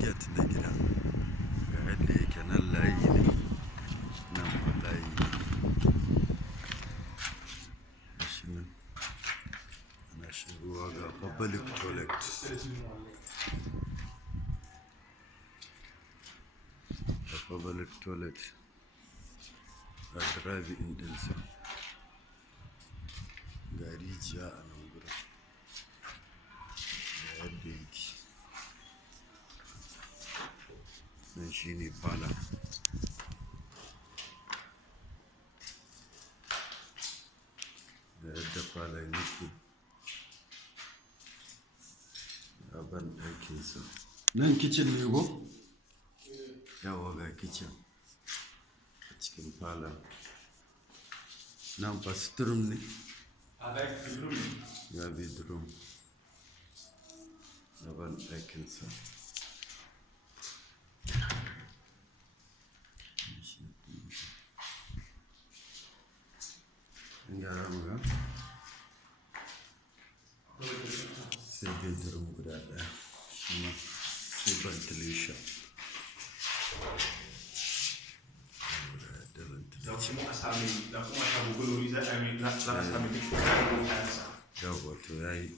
gate na gida. Ga yadda yake nan layi ne, nan ma layi ne. Gashi nan ana shan ruwa ga public toilet. Ga public toilet ga drive-in ɗinsa. Ga rijiya a nan gurin. Ga yadda yake. Nan shine falon. Ga yadda falon yake. Ga banɗakinsa. Nan kitchen ne ko? Yawwa ga kitchen a cikin falon. Nan bathroom ne. Ga bedroom. Ga banɗakinsa. Gyara mu ga. Sai bedroom guda ɗaya. Shima sai ventilation. Yawwa to yayi.